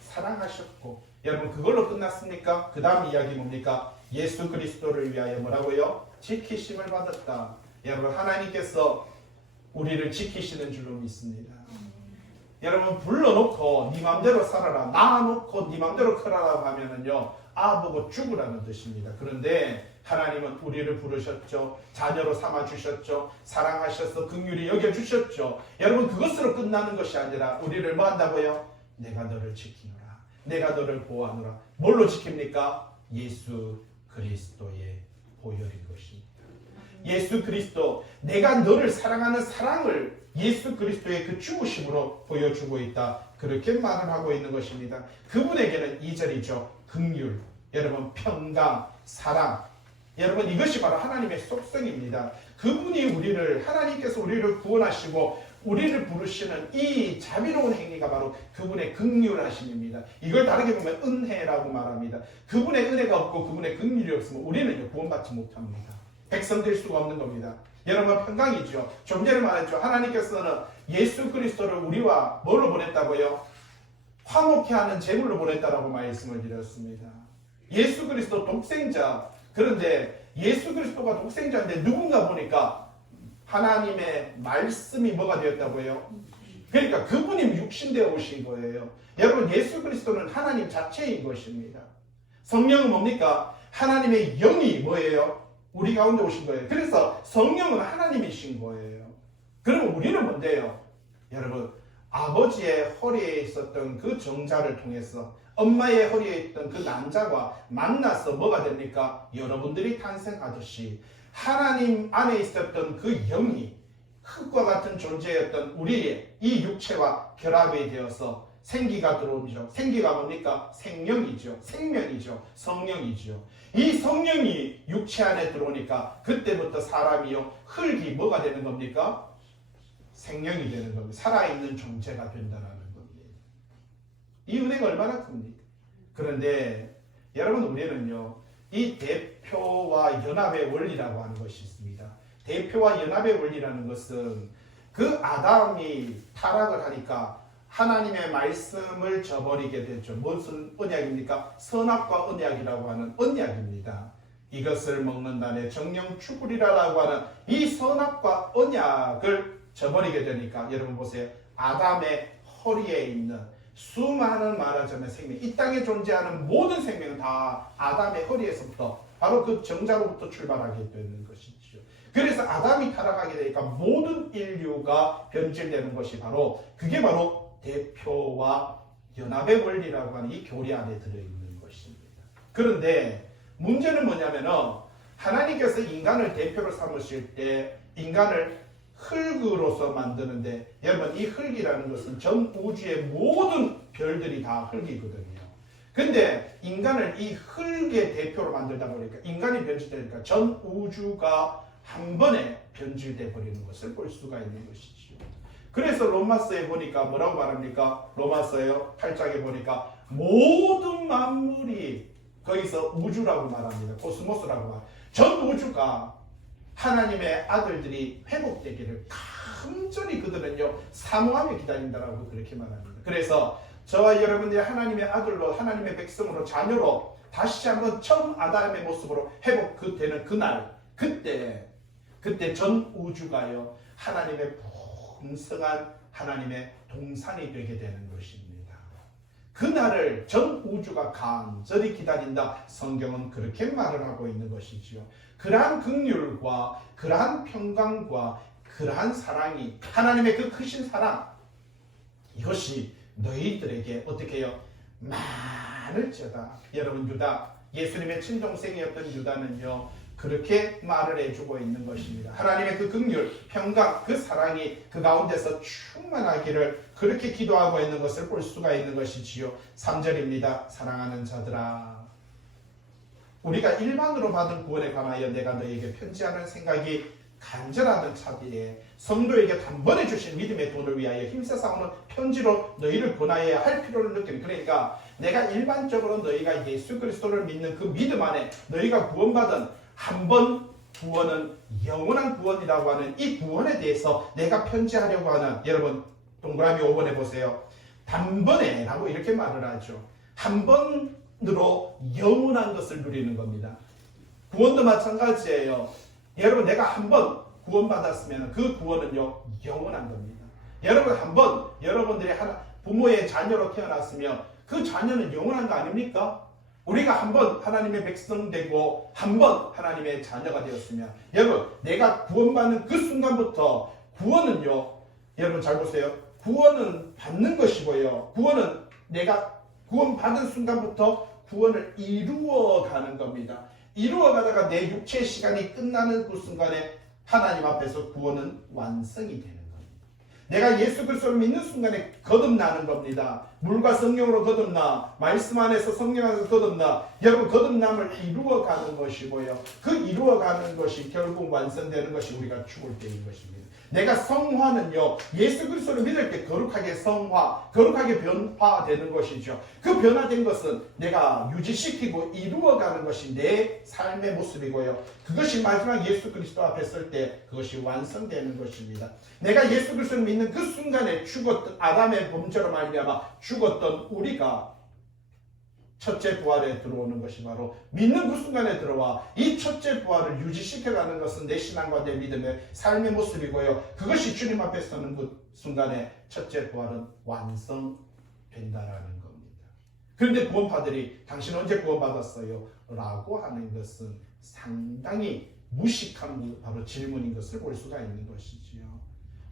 사랑하셨고, 여러분 그걸로 끝났습니까? 그 다음 이야기 뭡니까? 예수 그리스도를 위하여 뭐라고요? 지키심을 받았다. 여러분, 하나님께서 우리를 지키시는 줄로 믿습니다. 여러분, 불러놓고 네 맘대로 살아라, 낳아놓고 네 맘대로 크라라고 하면은요, 보고 죽으라는 뜻입니다. 그런데 하나님은 우리를 부르셨죠. 자녀로 삼아주셨죠. 사랑하셔서 긍휼히 여겨주셨죠. 여러분, 그것으로 끝나는 것이 아니라 우리를 뭐 한다고요? 내가 너를 지키노라. 내가 너를 보호하노라. 뭘로 지킵니까? 예수 그리스도의 보혈인 것입니다. 예수 그리스도, 내가 너를 사랑하는 사랑을 예수 그리스도의 그 죽으심으로 보여주고 있다. 그렇게 말을 하고 있는 것입니다. 그분에게는 2절이죠. 긍휼, 여러분 평강, 사랑. 여러분, 이것이 바로 하나님의 속성입니다. 그분이 하나님께서 우리를 구원하시고 우리를 부르시는 이 자비로운 행위가 바로 그분의 긍휼하심입니다. 이걸 다르게 보면 은혜라고 말합니다. 그분의 은혜가 없고 그분의 긍휼이 없으면 우리는 구원받지 못합니다. 백성 될 수가 없는 겁니다. 여러분, 평강이죠. 좀 전에 말했죠. 하나님께서는 예수 그리스도를 우리와 뭘로 보냈다고요? 화목케 하는 제물로 보냈다라고 말씀을 드렸습니다. 예수 그리스도 독생자. 그런데 예수 그리스도가 독생자인데 누군가 보니까 하나님의 말씀이 뭐가 되었다고요? 그러니까 그분이 육신되어 오신 거예요. 여러분, 예수 그리스도는 하나님 자체인 것입니다. 성령은 뭡니까? 하나님의 영이 뭐예요? 우리 가운데 오신 거예요. 그래서 성령은 하나님이신 거예요. 그러면 우리는 뭔데요? 여러분, 아버지의 허리에 있었던 그 정자를 통해서 엄마의 허리에 있던 그 난자가 만나서 뭐가 됩니까? 여러분들이 탄생하듯이 하나님 안에 있었던 그 영이 흙과 같은 존재였던 우리의 이 육체와 결합이 되어서 생기가 들어오죠. 생기가 뭡니까? 생명이죠. 생명이죠. 성령이죠. 이 성령이 육체 안에 들어오니까 그때부터 사람이요, 흙이 뭐가 되는 겁니까? 생명이 되는 겁니다. 살아있는 존재가 된다는 겁니다. 이 은혜가 얼마나 큽니까? 그런데 여러분, 우리는요, 이 대표와 연합의 원리라고 하는 것이 있습니다. 대표와 연합의 원리라는 것은 그 아담이 타락을 하니까 하나님의 말씀을 저버리게 됐죠. 무슨 언약입니까? 선악과 언약이라고 하는 언약입니다. 이것을 먹는다 내 정령 죽으리라라고 하는 이 선악과 언약을 저버리게 되니까 여러분 보세요. 아담의 허리에 있는 수많은 말하자면 생명, 이 땅에 존재하는 모든 생명은 다 아담의 허리에서부터 바로 그 정자로부터 출발하게 되는 것이죠. 그래서 아담이 타락하게 되니까 모든 인류가 변질되는 것이 그게 바로 대표와 연합의 원리라고 하는 이 교리 안에 들어있는 것입니다. 그런데 문제는 뭐냐면은 하나님께서 인간을 대표로 삼으실 때 인간을 흙으로서 만드는데, 여러분, 이 흙이라는 것은 전 우주의 모든 별들이 다 흙이거든요. 근데 인간을 이 흙의 대표로 만들다 보니까 인간이 변질되니까 전 우주가 한 번에 변질돼 버리는 것을 볼 수가 있는 것이죠. 그래서 로마서에 보니까 뭐라고 말합니까? 로마서요 8장에 보니까 모든 만물이 거기서 우주라고 말합니다. 코스모스라고 말합니다. 전 우주가 하나님의 아들들이 회복되기를 간절히 그들은요 사모하며 기다린다라고 그렇게 말합니다. 그래서 저와 여러분들이 하나님의 아들로 하나님의 백성으로 자녀로 다시 한번 처음 아담의 모습으로 회복되는 그날, 그때 전 우주가요 하나님의 풍성한 하나님의 동산이 되게 되는 것입니다. 그날을 전 우주가 간절히 기다린다. 성경은 그렇게 말을 하고 있는 것이지요. 그러한 긍휼과 그러한 평강과 그러한 사랑이, 하나님의 그 크신 사랑, 이것이 너희들에게 어떻게 해요? 많을지어다. 여러분, 유다, 예수님의 친동생이었던 유다는요 그렇게 말을 해주고 있는 것입니다. 하나님의 그 긍휼, 평강, 그 사랑이 그 가운데서 충만하기를 그렇게 기도하고 있는 것을 볼 수가 있는 것이지요. 3절입니다. 사랑하는 자들아, 우리가 일반으로 받은 구원에 관하여 내가 너희에게 편지하는 생각이 간절하던 차비에 성도에게 단번에 주신 믿음의 돈을 위하여 힘써 싸우는 편지로 너희를 권하여야 할 필요를 느끼는, 그러니까 내가 일반적으로 너희가 예수 그리스도를 믿는 그 믿음 안에 너희가 구원받은 한 번 구원은 영원한 구원이라고 하는 이 구원에 대해서 내가 편지하려고 하는, 여러분 동그라미 5번에 보세요. 단번에 라고 이렇게 말을 하죠. 한 번으로 영원한 것을 누리는 겁니다. 구원도 마찬가지예요. 여러분, 내가 한 번 구원받았으면 그 구원은요 영원한 겁니다. 여러분, 한 번 여러분들이 부모의 자녀로 태어났으면 그 자녀는 영원한 거 아닙니까? 우리가 한 번 하나님의 백성 되고 한 번 하나님의 자녀가 되었으면, 여러분 내가 구원받는 그 순간부터 구원은요, 여러분 잘 보세요. 구원은 받는 것이고요, 구원은 내가 구원받은 순간부터 구원을 이루어가는 겁니다. 이루어가다가 내 육체의 시간이 끝나는 그 순간에 하나님 앞에서 구원은 완성이 되는 겁니다. 내가 예수 그리스도를 믿는 순간에 거듭나는 겁니다. 물과 성령으로 거듭나, 말씀 안에서 성령 안에서 거듭나, 여러분 거듭남을 이루어가는 것이고요. 그 이루어가는 것이 결국 완성되는 것이 우리가 죽을 때인 것입니다. 내가 성화는요, 예수 그리스도를 믿을 때 거룩하게 성화, 거룩하게 변화되는 것이죠. 그 변화된 것은 내가 유지시키고 이루어가는 것이 내 삶의 모습이고요. 그것이 마지막 예수 그리스도 앞에 설 때 그것이 완성되는 것입니다. 내가 예수 그리스도를 믿는 그 순간에 죽었던 아담의 범죄로 말미암아 죽었던 우리가 첫째 부활에 들어오는 것이 바로 믿는 그 순간에 들어와 이 첫째 부활을 유지시켜가는 것은 내 신앙과 내 믿음의 삶의 모습이고요. 그것이 주님 앞에 서는 그 순간에 첫째 부활은 완성된다라는 겁니다. 그런데 구원파들이 당신 언제 구원받았어요? 라고 하는 것은 상당히 무식한 바로 질문인 것을 볼 수가 있는 것이지요.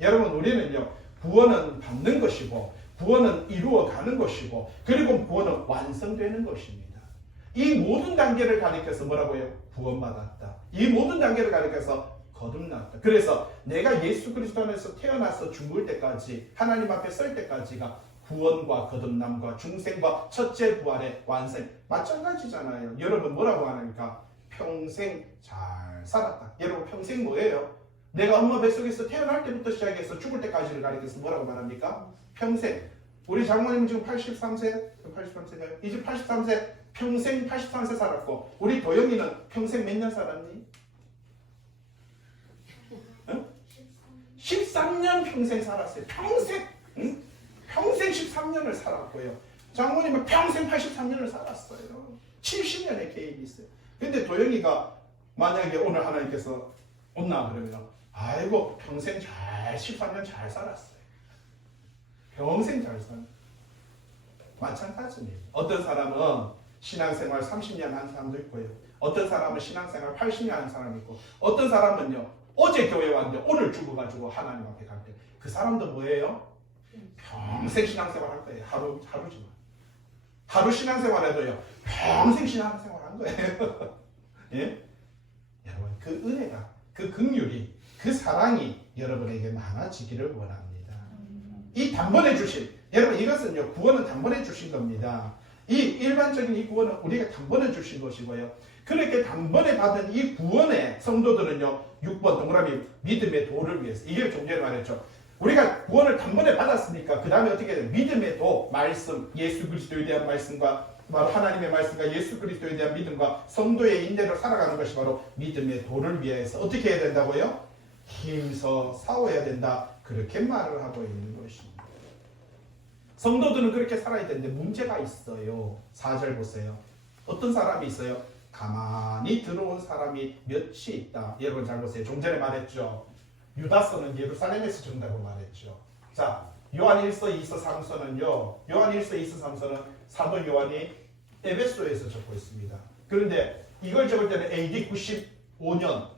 여러분, 우리는요 구원은 받는 것이고 구원은 이루어가는 것이고 그리고 구원은 완성되는 것입니다. 이 모든 단계를 가리켜서 뭐라고요? 구원받았다. 이 모든 단계를 가리켜서 거듭났다. 그래서 내가 예수 그리스도 안에서 태어나서 죽을 때까지, 하나님 앞에 설 때까지가 구원과 거듭남과 중생과 첫째 부활의 완성, 마찬가지잖아요. 여러분 뭐라고 하니까 평생 잘 살았다. 여러분 평생 뭐예요? 내가 엄마 뱃속에서 태어날 때부터 시작해서 죽을 때까지를 가리켜서 뭐라고 말합니까? 평생. 우리 장모님 지금 83세? 83세가요? 이제 83세, 평생 83세 살았고, 우리 도영이는 평생 몇 년 살았니? 응? 13년 평생 살았어요. 평생! 응? 평생 13년을 살았고요. 장모님은 평생 83년을 살았어요. 70년의 개인이 있어요. 근데 도영이가 만약에 오늘 하나님께서 온나 그러면 아이고 평생 13년 잘 살았어요. 평생 잘 살았어요. 마찬가지입니다. 어떤 사람은 신앙생활 30년 한 사람도 있고요. 어떤 사람은 신앙생활 80년 한 사람이 있고, 어떤 사람은요 어제 교회 왔는데 오늘 죽어가지고 하나님 앞에 갈 때 그 사람도 뭐예요? 평생 신앙생활 할 거예요. 하루지만. 하루 신앙생활 해도요 평생 신앙생활 한 거예요. 예? 여러분 그 은혜가, 그 긍휼이, 그 사랑이 여러분에게 많아지기를 원합니다. 이 단번에 주신, 여러분 이것은요 구원은 단번에 주신 겁니다. 이 일반적인 이 구원은 우리가 단번에 주신 것이고요. 그렇게 단번에 받은 이 구원의 성도들은요 6번 동그라미 믿음의 도를 위해서, 이게 좀 전에 말했죠. 우리가 구원을 단번에 받았으니까 그 다음에 어떻게 해야 돼요? 믿음의 도, 말씀, 예수 그리스도에 대한 말씀과 바로 하나님의 말씀과 예수 그리스도에 대한 믿음과 성도의 인내로 살아가는 것이 바로 믿음의 도를 위해서 어떻게 해야 된다고요? 힘써 싸워야 된다. 그렇게 말을 하고 있는 것입니다. 성도들은 그렇게 살아야 되는데 문제가 있어요. 4절 보세요. 어떤 사람이 있어요? 가만히 들어온 사람이 몇이 있다. 여러분 잘 보세요. 좀 전에 말했죠. 유다서는 예루살렘에서 준다고 말했죠. 자, 요한 1서, 2서, 3서는요. 요한 1서, 2서, 3서는 사도 요한이 에베소에서 적고 있습니다. 그런데 이걸 적을 때는 AD 95년,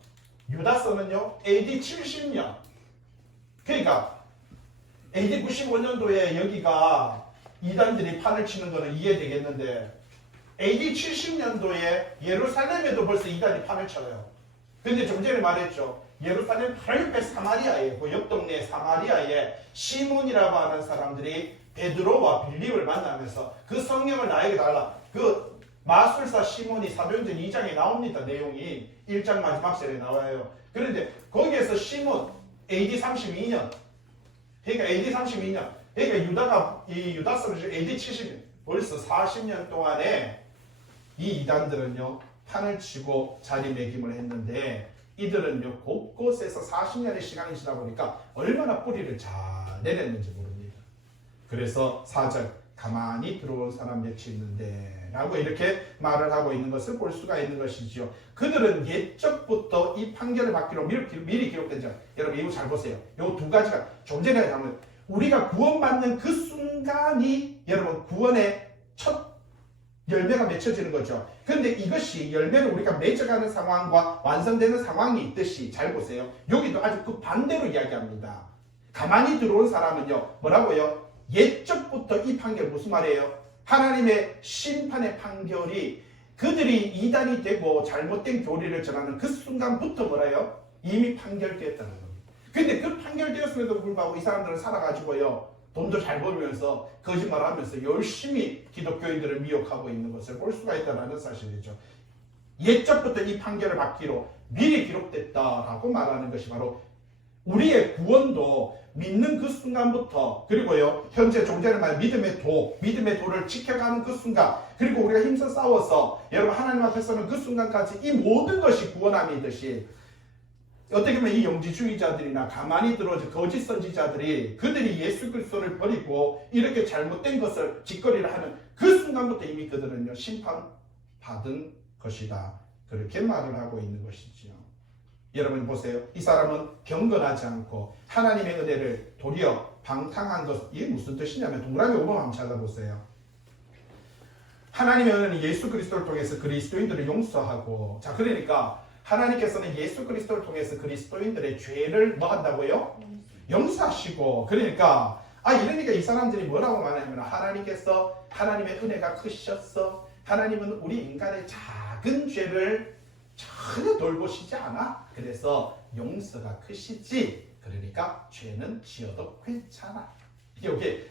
유다서는요 AD 70년. 그러니까 AD 95년도에 여기가 이단들이 판을 치는 거는 이해되겠는데 AD 70년도에 예루살렘에도 벌써 이단이 판을 쳐요. 근데 좀 전에 말했죠. 예루살렘 바로 옆에 사마리아에, 그 옆 동네 사마리아에 시몬이라고 하는 사람들이 베드로와 빌립을 만나면서 그 성령을 나에게 달라. 그 마술사 시몬이 사도행전 2장에 나옵니다. 내용이 1장 마지막 절에 나와요. 그런데 거기에서 시몬 AD 32년, 그러니까 AD 32년, 그러니까 유다가 이 유다서를 AD 70년, 벌써 40년 동안에 이 이단들은요 판을 치고 자리매김을 했는데 이들은요 곳곳에서 40년의 시간이 지나 보니까 얼마나 뿌리를 잘 내렸는지 모릅니다. 그래서 4절 가만히 들어온 사람 몇이 있는데 라고 이렇게 말을 하고 있는 것을 볼 수가 있는 것이지요. 그들은 옛적부터 이 판결을 받기로 미리 기록된 자. 여러분 이거 잘 보세요. 이 두 가지가 좀 전에 하면 우리가 구원받는 그 순간이 여러분 구원의 첫 열매가 맺혀지는 거죠. 그런데 이것이 열매를 우리가 맺어가는 상황과 완성되는 상황이 있듯이 잘 보세요. 여기도 아주 그 반대로 이야기합니다. 가만히 들어온 사람은요 뭐라고요? 옛적부터 이 판결 무슨 말이에요? 하나님의 심판의 판결이 그들이 이단이 되고 잘못된 교리를 전하는 그 순간부터 뭐라요? 이미 판결되었다는 겁니다. 근데 그 판결되었음에도 불구하고 이 사람들은 살아가지고요 돈도 잘 벌면서 거짓말하면서 열심히 기독교인들을 미혹하고 있는 것을 볼 수가 있다는 사실이죠. 옛적부터 이 판결을 받기로 미리 기록됐다라고 말하는 것이 바로 우리의 구원도 믿는 그 순간부터 그리고요 현재 좀 전에 말 믿음의 도를 지켜가는 그 순간 그리고 우리가 힘써 싸워서 여러분 하나님 앞에서는 그 순간까지 이 모든 것이 구원함이듯이 어떻게 보면 이 영지주의자들이나 가만히 들어오지 거짓 선지자들이 그들이 예수 그리스도를 버리고 이렇게 잘못된 것을 짓거리를 하는 그 순간부터 이미 그들은요 심판받은 것이다. 그렇게 말을 하고 있는 것이지요. 여러분 보세요. 이 사람은 경건하지 않고 하나님의 은혜를 도리어 방탕한 것. 이게 무슨 뜻이냐면 동그라미 5번 한번 찾아보세요. 하나님의 은혜는 예수 그리스도를 통해서 그리스도인들을 용서하고 자 그러니까 하나님께서는 예수 그리스도를 통해서 그리스도인들의 죄를 뭐 한다고요? 용서하시고 그러니까 이러니까 이 사람들이 뭐라고 말하냐면 하나님께서 하나님의 은혜가 크셨어. 하나님은 우리 인간의 작은 죄를 전혀 돌보시지 않아. 그래서 용서가 크시지. 그러니까 죄는 지어도 괜찮아.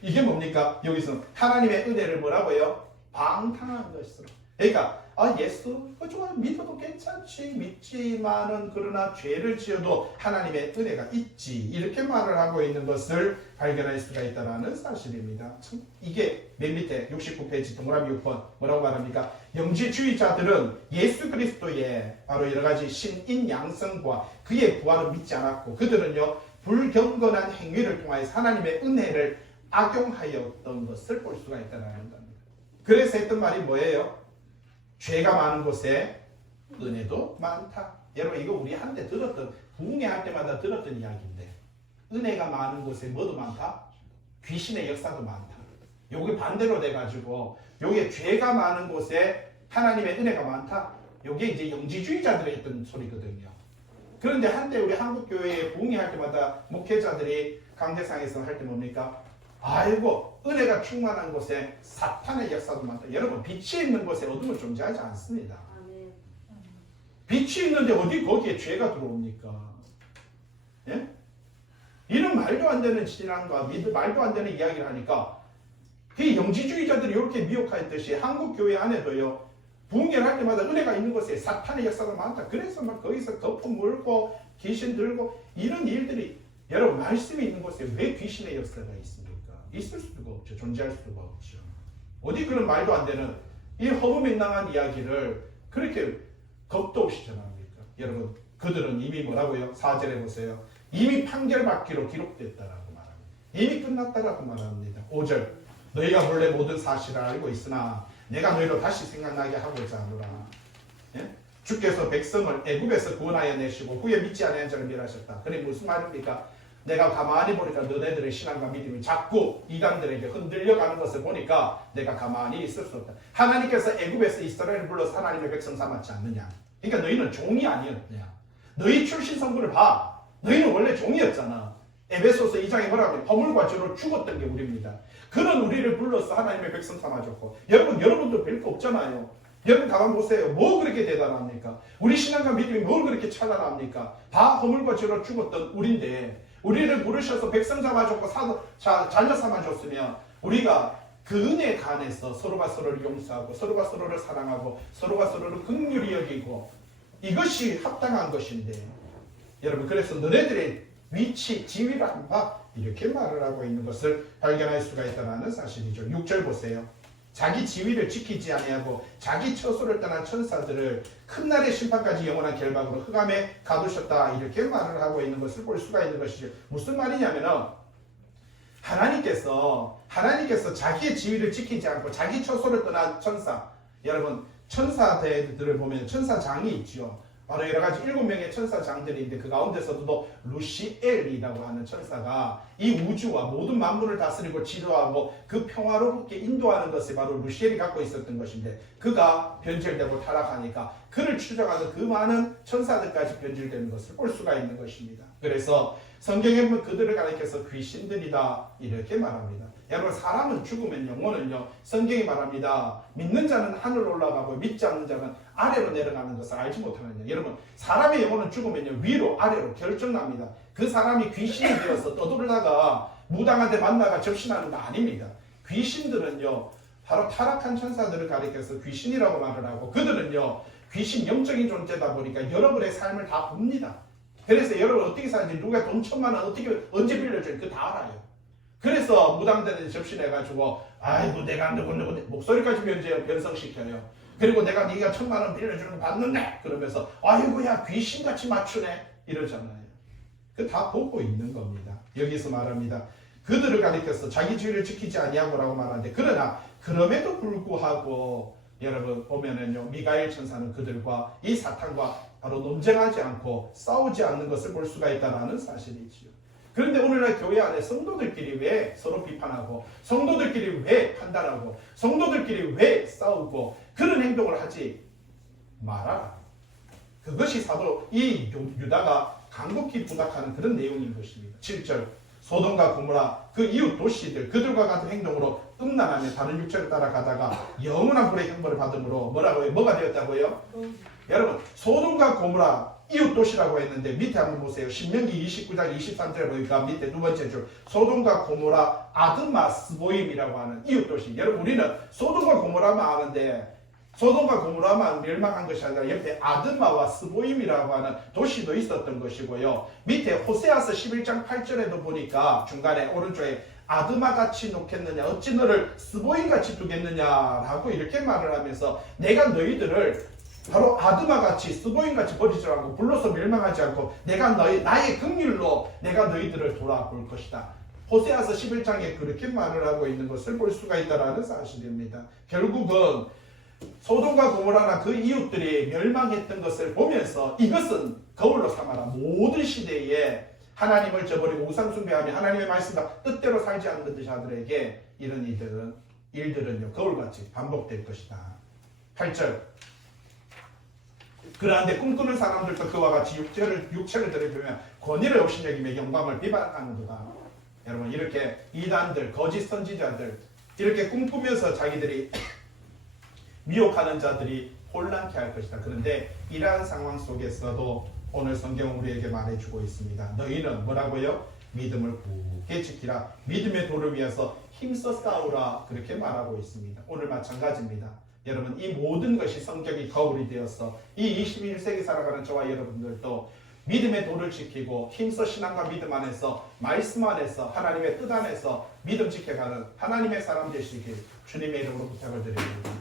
이게 뭡니까? 여기서 하나님의 은혜를 뭐라고요? 방탕한 것으로. 그러니까 예수 좋아 믿어도 괜찮지 믿지만은 그러나 죄를 지어도 하나님의 은혜가 있지 이렇게 말을 하고 있는 것을 발견할 수가 있다는 사실입니다. 참 이게 맨 밑에 69페이지 동그라미 6번 뭐라고 말합니까? 영지주의자들은 예수 그리스도의 바로 여러 가지 신인 양성과 그의 부활을 믿지 않았고 그들은요 불경건한 행위를 통하여서 하나님의 은혜를 악용하였던 것을 볼 수가 있다는 겁니다. 그래서 했던 말이 뭐예요? 죄가 많은 곳에 은혜도 많다. 여러분 이거 우리 한때 들었던 부흥회 할 때마다 들었던 이야기인데 은혜가 많은 곳에 뭐도 많다? 귀신의 역사도 많다. 요게 반대로 돼가지고 요게 죄가 많은 곳에 하나님의 은혜가 많다. 요게 이제 영지주의자들이 했던 소리거든요. 그런데 한때 우리 한국교회에 부흥회 할 때마다 목회자들이 강대상에서 할 때 뭡니까? 아이고 은혜가 충만한 곳에 사탄의 역사도 많다. 여러분 빛이 있는 곳에 어둠은 존재하지 않습니다. 빛이 있는데 어디 거기에 죄가 들어옵니까? 예? 이런 말도 안 되는 신앙과 말도 안 되는 이야기를 하니까 이 영지주의자들이 이렇게 미혹하였듯이 한국교회 안에도요 부흥회를 할 때마다 은혜가 있는 곳에 사탄의 역사가 많다. 그래서 막 거기서 거품 물고 귀신 들고 이런 일들이 여러분 말씀이 있는 곳에 왜 귀신의 역사가 있습니까? 있을 수가 없죠. 존재할 수가 없죠. 어디 그런 말도 안 되는 이 허무맹랑한 이야기를 그렇게 겁도 없이 전합니까? 여러분, 그들은 이미 뭐라고요? 4절에 보세요. 이미 판결받기로 기록됐다라고 말합니다. 이미 끝났다라고 말합니다. 5절, 너희가 본래 모든 사실을 알고 있으나 내가 너희로 다시 생각나게 하고자 하노라. 예? 주께서 백성을 애굽에서 구원하여 내시고 후에 믿지 않은 자를 멸하셨다. 그게 무슨 말입니까? 내가 가만히 보니까 너네들의 신앙과 믿음이 자꾸 이단들에게 흔들려가는 것을 보니까 내가 가만히 있을 수 없다. 하나님께서 애굽에서 이스라엘을 불러서 하나님의 백성 삼았지 않느냐. 그러니까 너희는 종이 아니었냐. 너희 출신 성분을 봐. 너희는 원래 종이었잖아. 에베소서 2장에 뭐라고 하면 허물과 죄로 죽었던 게 우리입니다. 그런 우리를 불러서 하나님의 백성 삼아줬고, 여러분도 별거 없잖아요. 여러분 가만 보세요. 뭐 그렇게 대단합니까? 우리 신앙과 믿음이 뭘 그렇게 찬란합니까? 다 허물과 죄로 죽었던 우리인데 우리를 부르셔서 백성 삼아줬고 자녀 삼아줬으면 우리가 그 은혜 간에서 서로가 서로를 용서하고 서로가 서로를 사랑하고 서로가 서로를 긍휼히 여기고 이것이 합당한 것인데, 여러분 그래서 너네들의 위치, 지위를 한바 이렇게 말을 하고 있는 것을 발견할 수가 있다는 사실이죠. 6절 보세요. 자기 지위를 지키지 아니하고 자기 처소를 떠난 천사들을 큰 날의 심판까지 영원한 결박으로 흑암에 가두셨다, 이렇게 말을 하고 있는 것을 볼 수가 있는 것이죠. 무슨 말이냐면은 하나님께서 자기의 지위를 지키지 않고 자기 처소를 떠난 천사, 여러분 천사들을 보면 천사장이 있죠. 바로 여러 가지 7명의 천사장들이 있는데 그 가운데서도 루시엘이라고 하는 천사가 이 우주와 모든 만물을 다스리고 지도하고 그 평화롭게 인도하는 것을 바로 루시엘이 갖고 있었던 것인데, 그가 변질되고 타락하니까 그를 추적하는 그 많은 천사들까지 변질되는 것을 볼 수가 있는 것입니다. 그래서 성경에 보면 그들을 가리켜서 귀신들이다 이렇게 말합니다. 여러분 사람은 죽으면 영혼은요, 성경이 말합니다. 믿는 자는 하늘로 올라가고 믿지 않는 자는 아래로 내려가는 것을 알지 못하느냐. 여러분 사람의 영혼은 죽으면요, 위로 아래로 결정납니다. 그 사람이 귀신이 되어서 떠돌다가 무당한테 만나가 접신하는 거 아닙니다. 귀신들은요 바로 타락한 천사들을 가리켜서 귀신이라고 말을 하고, 그들은요 귀신 영적인 존재다 보니까 여러분의 삶을 다 봅니다. 그래서 여러분 어떻게 사는지, 누가 돈 1,000만 원 어떻게 언제 빌려줄지 그거 다 알아요. 그래서 무당들한테 접신해가지고 아이고 내가 누구 목소리까지 변성시켜요. 그리고 내가 네가 1,000만 원 빌려주는 거 봤는데 그러면서 아이고야 귀신같이 맞추네 이러잖아요. 그 다 보고 있는 겁니다. 여기서 말합니다. 그들을 가리켜서 자기 지위를 지키지 아니하고라고 말하는데, 그러나 그럼에도 불구하고 여러분 보면은요, 미가엘 천사는 그들과 이 사탄과 바로 논쟁하지 않고 싸우지 않는 것을 볼 수가 있다는 사실이지요. 그런데 오늘날 교회 안에 성도들끼리 왜 서로 비판하고, 성도들끼리 왜 판단하고, 성도들끼리 왜 싸우고, 그런 행동을 하지 말아라. 그것이 사도 이 유다가 간곡히 부탁하는 그런 내용인 것입니다. 7절, 소돔과 고모라 그 이웃 도시들 그들과 같은 행동으로 음란하며 다른 육체를 따라가다가 영원한 불의 형벌을 받음으로 뭐라고요? 뭐가 되었다고요? 여러분 소돔과 고모라 이웃 도시라고 했는데 밑에 한번 보세요. 신명기 29장 23절에 보니까 밑에 두 번째 줄 소돔과 고모라 아드마 스보임이라고 하는 이웃 도시. 여러분 우리는 소돔과 고모라만 아는데, 소돔과 고모라만 멸망한 것이 아니라 옆에 아드마와 스보임이라고 하는 도시도 있었던 것이고요. 밑에 호세아서 11장 8절에도 보니까 중간에 오른쪽에 아드마같이 놓겠느냐 어찌 너를 스보임같이 두겠느냐라고 이렇게 말을 하면서 내가 너희들을 바로 아드마같이 스보임같이 버리지 않고 불로서 멸망하지 않고 내가 나의 긍휼로 내가 너희들을 돌아볼 것이다. 호세아서 11장에 그렇게 말을 하고 있는 것을 볼 수가 있다는 사실입니다. 결국은 소돔과 고모라나 그 이웃들이 멸망했던 것을 보면서 이것은 거울로 삼아라. 모든 시대에 하나님을 저버리고 우상숭배하며 하나님의 말씀과 뜻대로 살지 않는 자들에게 이런 일들은요 거울같이 반복될 것이다. 8절, 그러한데 꿈꾸는 사람들도 그와 같이 육체를 드러내며 권위를 없인 여기며 영광을 비방하는도다. 여러분 이렇게 이단들 거짓 선지자들 이렇게 꿈꾸면서 자기들이 미혹하는 자들이 혼란케 할 것이다. 그런데 이러한 상황 속에서도 오늘 성경은 우리에게 말해주고 있습니다. 너희는 뭐라고요? 믿음을 굳게 지키라. 믿음의 도를 위해서 힘써 싸우라. 그렇게 말하고 있습니다. 오늘 마찬가지입니다. 여러분 이 모든 것이 성경이 거울이 되어서 이 21세기 살아가는 저와 여러분들도 믿음의 도를 지키고 힘써 신앙과 믿음 안에서 말씀 안에서 하나님의 뜻 안에서 믿음 지켜가는 하나님의 사람 되시길 주님의 이름으로 부탁을 드립니다.